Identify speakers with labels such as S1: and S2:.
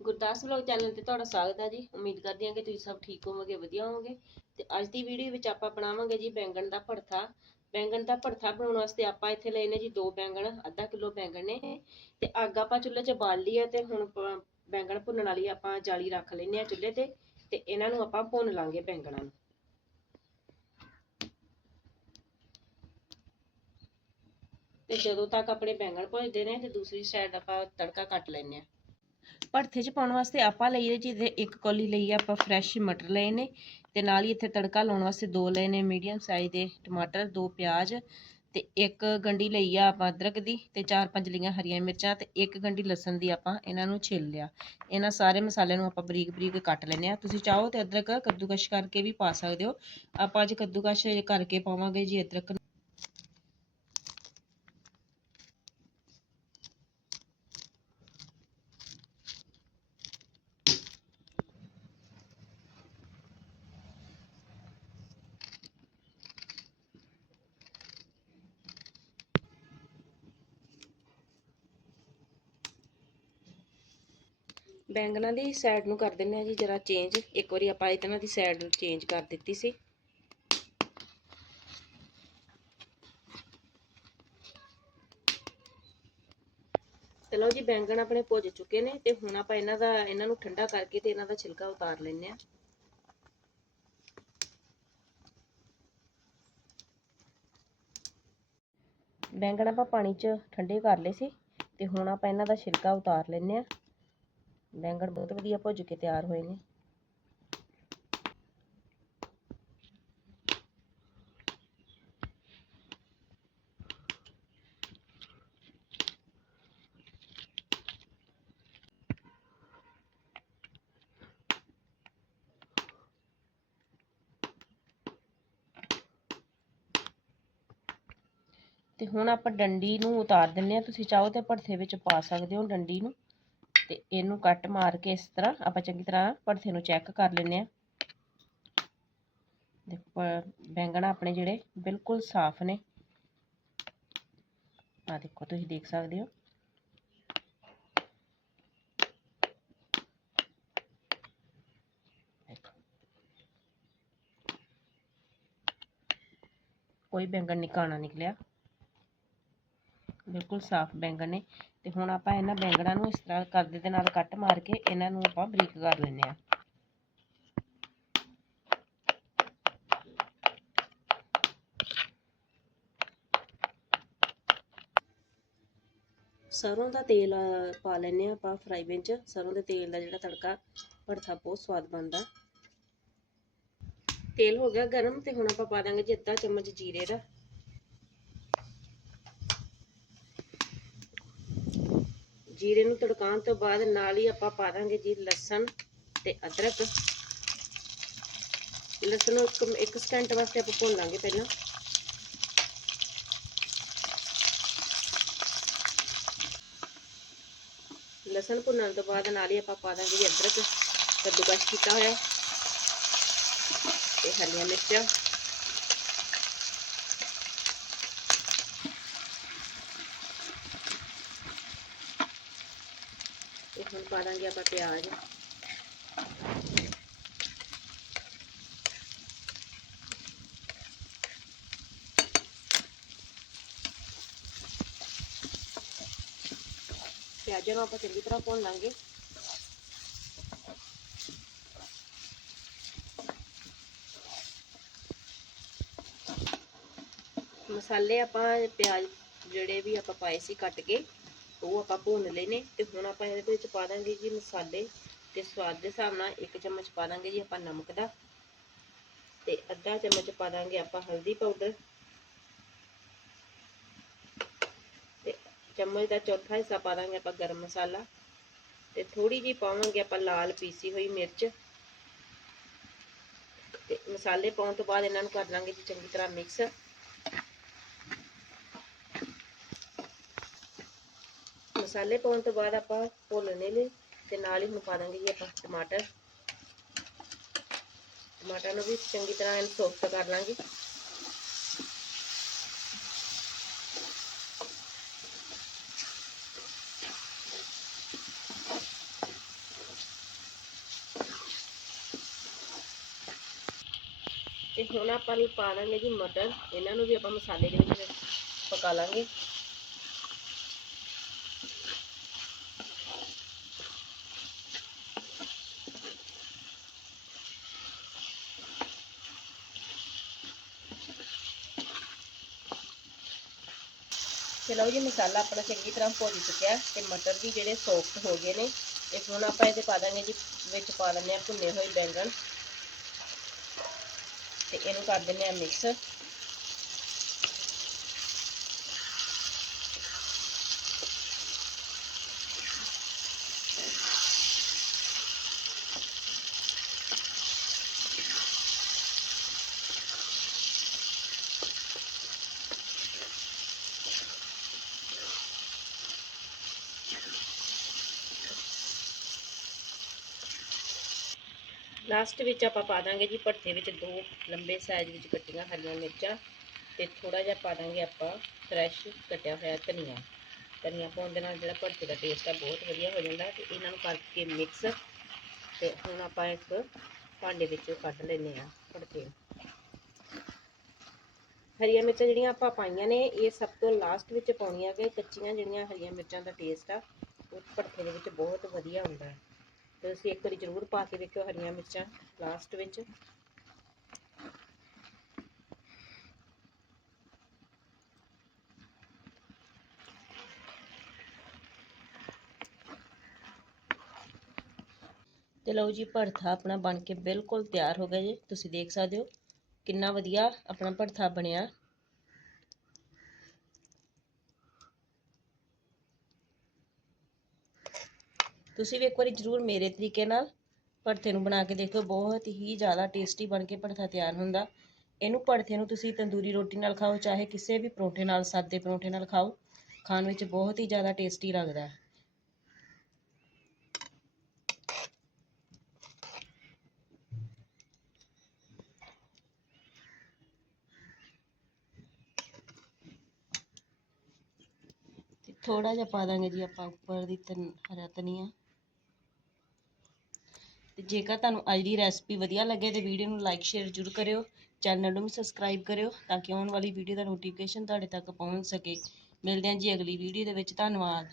S1: Gurdas vlog channel ਤੇ ਤੁਹਾਡਾ ਸਵਾਗਤ ਹੈ ਜੀ। ਉਮੀਦ ਕਰਦੀ ਹਾਂ ਕਿ ਤੁਸੀਂ ਸਭ ਠੀਕ ਹੋਵੋਗੇ, ਵਧੀਆ ਹੋਵੋਗੇ। ਤੇ ਅੱਜ ਦੀ ਵੀਡੀਓ ਵਿੱਚ ਆਪਾਂ ਬਣਾਵਾਂਗੇ ਜੀ ਬੈਂਗਣ ਦਾ ਭੜਥਾ। ਬੈਂਗਣ ਦਾ ਭੜਥਾ ਬਣਾਉਣ ਵਾਸਤੇ ਆਪਾਂ ਇੱਥੇ ਲਏ ਨੇ ਜੀ ਦੋ ਬੈਂਗਣ, ਅੱਧਾ ਕਿਲੋ ਬੈਂਗਣ ਨੇ। ਤੇ ਅੱਗ ਆਪਾਂ ਚੁੱਲ੍ਹੇ 'ਚ ਬਾਲ ਲਈ ਹੈ ਤੇ ਹੁਣ ਬੈਂਗਣ ਭੁੰਨਣ ਵਾਲੀ ਆਪਾਂ ਜਾਲੀ ਰੱਖ ਲੈਨੇ ਆ ਚੁੱਲ੍ਹੇ ਤੇ ਤੇ ਇਹਨਾਂ ਨੂੰ ਆਪਾਂ ਭੁੰਨ ਲਾਂਗੇ ਬੈਂਗਣਾਂ ਨੂੰ। ਤੇ ਜਦੋਂ ਤੱਕ ਆਪਣੇ ਬੈਂਗਣ ਭੁੱਜਦੇ ਨੇ ਤੇ ਦੂਸਰੀ ਸਾਈਡ ਆਪਾਂ ਤੜਕਾ ਕੱਟ ਲੈਨੇ ਆ ਭਰਥੇ 'ਚ ਪਾਉਣ ਵਾਸਤੇ ਆਪਾਂ ਲਈਏ ਜੀ ਤੇ ਇੱਕ ਕੌਲੀ ਲਈ ਆ, ਆਪਾਂ ਫਰੈਸ਼ ਮਟਰ ਲਏ ਨੇ ਤੇ ਨਾਲ ਹੀ ਇੱਥੇ ਤੜਕਾ ਲਾਉਣ ਵਾਸਤੇ ਦੋ ਲਏ ਨੇ ਮੀਡੀਅਮ ਸਾਈਜ਼ ਦੇ ਟਮਾਟਰ, ਦੋ ਪਿਆਜ਼ ਤੇ ਇੱਕ ਗੰਢੀ ਲਈ ਆ ਆਪਾਂ ਅਦਰਕ ਦੀ ਤੇ ਚਾਰ ਪੰਜ ਲਈਆਂ ਹਰੀਆਂ ਮਿਰਚਾਂ ਤੇ ਇੱਕ ਗੰਢੀ ਲਸਣ ਦੀ ਆਪਾਂ ਇਹਨਾਂ ਨੂੰ ਛਿੱਲ ਲਿਆ। ਇਹਨਾਂ ਸਾਰੇ ਮਸਾਲਿਆਂ ਨੂੰ ਆਪਾਂ ਬਰੀਕ ਬਰੀਕ ਕੱਟ ਲੈਨੇ ਆ ਤੁਸੀਂ ਚਾਹੋ ਤੇ ਅਦਰਕ ਕੱਦੂਕਸ਼ ਕਰਕੇ ਵੀ ਪਾ ਸਕਦੇ ਹੋ। ਆਪਾਂ ਅੱਜ ਕੱਦੂਕਸ਼ ਕਰਕੇ ਪਾਵਾਂਗੇ ਜੀ ਅਦਰਕ ਬੈਂਗਣਾ ਦੀ ਸਾਈਡ ਨੂੰ ਕਰ ਦਿੰਨੇ ਆ ਜੀ, ਜਰਾ ਚੇਂਜ ਇੱਕ ਵਾਰੀ ਆਪਾਂ ਇਹਨਾਂ ਦੀ ਸਾਈਡ ਚੇਂਜ ਕਰ ਦਿੱਤੀ ਸੀ। ਚਲੋ ਜੀ, ਬੈਂਗਣ ਆਪਣੇ ਭੁੱਜ ਚੁੱਕੇ ਨੇ ਤੇ ਹੁਣ ਆਪਾਂ ਇਹਨਾਂ ਦਾ, ਇਹਨਾਂ ਨੂੰ ਠੰਡਾ ਕਰਕੇ ਤੇ ਇਹਨਾਂ ਦਾ ਛਿਲਕਾ ਉਤਾਰ ਲੈਨੇ ਆ ਬੈਂਗਣ ਆਪਾਂ ਪਾਣੀ 'ਚ ਠੰਡੇ ਕਰ ਲਏ ਸੀ ਤੇ ਹੁਣ ਆਪਾਂ ਇਹਨਾਂ ਦਾ ਛਿਲਕਾ ਉਤਾਰ ਲੈਨੇ ਆ ਬੈਂਗਣ ਬਹੁਤ ਵਧੀਆ ਭੁੱਜ ਕੇ ਤਿਆਰ ਹੋਏ ਨੇ। ਤੇ ਹੁਣ ਆਪਾਂ ਡੰਡੀ ਨੂੰ ਉਤਾਰ ਦਿੰਨੇ ਆ ਤੁਸੀਂ ਚਾਹੋ ਤੇ ਭਰਥੇ ਵਿੱਚ ਪਾ ਸਕਦੇ ਹੋ ਡੰਡੀ ਨੂੰ। ਤੇ ਇਹਨੂੰ ਕੱਟ ਮਾਰ ਕੇ ਇਸ ਤਰ੍ਹਾਂ ਆਪਾਂ ਚੰਗੀ ਤਰ੍ਹਾਂ ਭੜਥੇ ਨੂੰ ਚੈੱਕ ਕਰ ਲੈਨੇ ਆ ਦੇਖੋ ਬੈਂਗਣ ਆਪਣੇ ਜਿਹੜੇ ਬਿਲਕੁਲ ਸਾਫ਼ ਨੇ। ਆ ਦੇਖੋ, ਤੁਸੀਂ ਦੇਖ ਸਕਦੇ ਹੋ। ਕੋਈ ਬੈਂਗਣ ਨਿਕਾਣਾ ਨਿਕਲਿਆ। ਬਿਲਕੁਲ ਸਾਫ਼ ਬੈਂਗਣ ਨੇ। ਤੇ ਹੁਣ ਆਪਾਂ ਇਹਨਾਂ ਬੈਂਗਣਾ ਨੂੰ ਇਸ ਤਰ੍ਹਾਂ ਕਰਦੇ ਦੇ ਨਾਲ ਕੱਟ ਮਾਰ ਕੇ ਇਹਨਾਂ ਨੂੰ ਆਪਾਂ ਬਰੀਕ ਕਰ ਲੈਂਦੇ ਆ ਸਰੋਂ ਦਾ ਤੇਲ ਪਾ ਲੈਨੇ ਆ ਆਪਾਂ ਫਰਾਈ ਪੈਨ 'ਚ। ਸਰੋਂ ਦੇ ਤੇਲ ਦਾ ਜਿਹੜਾ ਤੜਕਾ, ਭੜਥਾ ਬਹੁਤ ਸਵਾਦ ਬਣਦਾ। ਤੇਲ ਹੋ ਗਿਆ ਗਰਮ ਤੇ ਹੁਣ ਆਪਾਂ ਪਾ ਦਾਂਗੇ ਜੀ ਅੱਧਾ ਚਮਚ ਜੀਰੇ ਦਾ। ਜੀਰੇ ਨੂੰ ਤੜਕਾਉਣ ਤੋਂ ਬਾਅਦ ਨਾਲ ਹੀ ਆਪਾਂ ਪਾ ਦਾਂਗੇ ਜੀ ਲਸਣ ਤੇ ਅਦਰਕ। ਲਸਣ ਨੂੰ ਇੱਕ ਇੱਕ ਸਕਿੰਟ ਵਾਸਤੇ ਆਪਾਂ ਭੁੰਨ ਲਾਂਗੇ ਪਹਿਲਾਂ। ਲਸਣ ਭੁੰਨਣ ਤੋਂ ਬਾਅਦ ਨਾਲ ਹੀ ਆਪਾਂ ਪਾ ਦਾਂਗੇ ਜੀ ਅਦਰਕ। ਕੱਦੂਕਸ਼ ਕੀਤਾ ਹੋਇਆ। ਤੇ ਹਰੀਆਂ ਮਿਰਚਾਂ। ਪਾ ਦਾਂਗੇ ਆਪਾਂ ਪਿਆਜ਼। ਪਿਆਜ਼ਾਂ ਨੂੰ ਆਪਾਂ ਚੰਗੀ ਤਰ੍ਹਾਂ ਭੁੰਨ ਲਾਂਗੇ। ਮਸਾਲੇ ਆਪਾਂ ਪਿਆਜ਼ ਜਿਹੜੇ ਵੀ ਆਪਾਂ ਪਾਏ ਸੀ ਕੱਟ ਕੇ ਉਹ ਆਪਾਂ ਭੁੰਨ ਲਏ ਨੇ ਤੇ ਹੁਣ ਆਪਾਂ ਇਹਦੇ ਵਿੱਚ ਪਾ ਦਾਂਗੇ ਜੀ ਮਸਾਲੇ, ਤੇ ਸਵਾਦ ਦੇ ਹਿਸਾਬ ਨਾਲ ਇੱਕ ਚਮਚ ਪਾ ਦਾਂਗੇ ਜੀ ਆਪਾਂ ਨਮਕ ਦਾ। ਤੇ ਅੱਧਾ ਚਮਚ ਪਾ ਦਾਂਗੇ ਆਪਾਂ ਹਲਦੀ ਪਾਊਡਰ। ਤੇ ਚਮਚ ਦਾ ਚੌਥਾ ਹਿੱਸਾ ਪਾ ਦਾਂਗੇ ਆਪਾਂ ਗਰਮ ਮਸਾਲਾ। ਤੇ ਥੋੜੀ ਜੀ ਪਾਵਾਂਗੇ ਆਪਾਂ ਲਾਲ ਪੀਸੀ ਹੋਈ ਮਿਰਚ। ਤੇ ਮਸਾਲੇ ਪਾਉਣ ਤੋਂ ਬਾਅਦ ਇਹਨਾਂ ਨੂੰ ਕਰ ਲਾਂਗੇ ਜੀ ਚੰਗੀ ਤਰ੍ਹਾਂ ਮਿਕਸ। ਮਸਾਲੇ ਪਾਉਣ ਤੋਂ ਬਾਅਦ ਆਪਾਂ ਭੁੰਨਨੇ ਨੇ ਤੇ ਨਾਲ ਹੀ ਹੁਣ ਪਾ ਦਾਂਗੇ ਜੀ ਆਪਾਂ ਟਮਾਟਰ। ਟਮਾਟਰ ਨੂੰ ਵੀ ਚੰਗੀ ਤਰ੍ਹਾਂ ਇਹਨੂੰ ਸੋਫਟ ਕਰ ਲਾਂਗੇ। ਤੇ ਹੁਣ ਆਪਾਂ ਪਾ ਦਾਂਗੇ ਜੀ ਮਟਰ। ਇਹਨਾਂ ਨੂੰ ਵੀ ਆਪਾਂ ਮਸਾਲੇ ਦੇ ਵਿੱਚ ਪਕਾ ਲਾਂਗੇ। ਤੇ ਲਓ ਜੀ ਮਸਾਲਾ ਆਪਣਾ ਚੰਗੀ ਤਰ੍ਹਾਂ ਭੁੱਜ ਚੁੱਕਿਆ ਤੇ ਮਟਰ ਵੀ ਜਿਹੜੇ ਸੌਫਟ ਹੋ ਗਏ ਨੇ, ਤੇ ਹੁਣ ਆਪਾਂ ਇਹਦੇ ਪਾ ਦਾਂਗੇ ਜੀ, ਵਿੱਚ ਪਾ ਦਿੰਦੇ ਆ ਭੁੰਨੇ ਹੋਏ ਬੈਂਗਣ। ਤੇ ਇਹਨੂੰ ਕਰ ਦਿੰਦੇ ਆ ਮਿਕਸ ਲਾਸਟ ਵਿੱਚ ਆਪਾਂ ਪਾ ਦਾਂਗੇ ਜੀ ਭੜਥੇ ਵਿੱਚ ਦੋ ਲੰਬੇ ਸਾਈਜ਼ ਵਿੱਚ ਕੱਟੀਆਂ ਹਰੀਆਂ ਮਿਰਚਾਂ ਤੇ ਥੋੜਾ ਜਿਹਾ ਪਾ ਦਾਂਗੇ ਆਪਾਂ ਫਰੈਸ਼ ਕੱਟਿਆ ਹੋਇਆ ਧਨੀਆ। ਧਨੀਆ ਪਾਉਣ ਦੇ ਨਾਲ ਜਿਹੜਾ ਭੜਥੇ ਦਾ ਟੇਸਟ ਆ ਬਹੁਤ ਵਧੀਆ ਹੋ ਜਾਂਦਾ ਤੇ ਇਹਨਾਂ ਨੂੰ ਕਰਕੇ ਮਿਕਸ ਤੇ ਹੁਣ ਆਪਾਂ ਇੱਕ ਭਾਂਡੇ ਵਿੱਚ ਕੱਢ ਲੈਨੇ ਆ ਭੜਥੇ ਹਰੀਆਂ ਮਿਰਚਾਂ ਜਿਹੜੀਆਂ ਆਪਾਂ ਪਾਈਆਂ ਨੇ, ਇਹ ਸਭ ਤੋਂ ਲਾਸਟ ਵਿੱਚ ਪਾਉਣੀਆਂ ਕਿ ਕੱਚੀਆਂ ਜਿਹੜੀਆਂ ਹਰੀਆਂ ਮਿਰਚਾਂ ਦਾ ਟੇਸਟ ਆ, ਉਹ ਭੜਥੇ ਦੇ ਵਿੱਚ ਬਹੁਤ ਵਧੀਆ ਹੁੰਦਾ ਹੈ। ਤੇ ਤੁਸੀਂ ਇੱਕ ਵਾਰੀ ਜ਼ਰੂਰ ਪਾ ਕੇ ਦੇਖਿਓ ਹਰੀਆਂ ਮਿਰਚਾਂ ਲਾਸਟ ਵਿੱਚ। ਤੇ ਲਓ ਜੀ, ਭਰਥਾ ਆਪਣਾ ਬਣ ਕੇ ਬਿਲਕੁਲ ਤਿਆਰ ਹੋ ਗਿਆ ਜੀ। ਤੁਸੀਂ ਦੇਖ ਸਕਦੇ ਹੋ ਕਿੰਨਾ ਵਧੀਆ ਆਪਣਾ ਭਰਥਾ ਬਣਿਆ। ਤੁਸੀਂ ਵੀ ਇੱਕ ਵਾਰੀ ਜ਼ਰੂਰ ਮੇਰੇ ਤਰੀਕੇ ਨਾਲ ਭੜਥੇ ਨੂੰ ਬਣਾ ਕੇ ਦੇਖੋ ਬਹੁਤ ਹੀ ਜ਼ਿਆਦਾ ਟੇਸਟੀ ਬਣ ਕੇ ਭੜਥਾ ਤਿਆਰ ਹੁੰਦਾ। ਇਹਨੂੰ ਭੜਥੇ ਨੂੰ ਤੁਸੀਂ ਤੰਦੂਰੀ ਰੋਟੀ ਨਾਲ ਖਾਓ, ਚਾਹੇ ਕਿਸੇ ਵੀ ਪਰੌਂਠੇ ਨਾਲ, ਸਾਦੇ ਪਰੌਂਠੇ ਨਾਲ ਖਾਓ, ਖਾਣ ਵਿੱਚ ਬਹੁਤ ਹੀ ਜ਼ਿਆਦਾ ਟੇਸਟੀ ਲੱਗਦਾ ਹੈ। ਥੋੜਾ ਜਿਹਾ ਪਾ ਦਾਂਗੇ ਜੀ ਆਪਾਂ ਉੱਪਰ ਦੀ ਤਨ, ਹਰਾ ਧਨੀਆ। ਤੇ ਜੇਕਰ ਤੁਹਾਨੂੰ ਅੱਜ ਦੀ ਰੈਸਪੀ ਵਧੀਆ ਲੱਗੇ ਤੇ ਵੀਡੀਓ ਨੂੰ ਲਾਈਕ ਸ਼ੇਅਰ ਜ਼ਰੂਰ ਕਰਿਓ ਚੈਨਲ ਨੂੰ ਵੀ ਸਬਸਕ੍ਰਾਈਬ ਕਰਿਓ ਤਾਂ ਕਿ ਆਉਣ ਵਾਲੀ ਵੀਡੀਓ ਦਾ ਨੋਟੀਫਿਕੇਸ਼ਨ ਤੁਹਾਡੇ ਤੱਕ ਪਹੁੰਚ ਸਕੇ। ਮਿਲਦੇ ਹਾਂ ਜੀ ਅਗਲੀ ਵੀਡੀਓ ਦੇ ਵਿੱਚ, ਧੰਨਵਾਦ।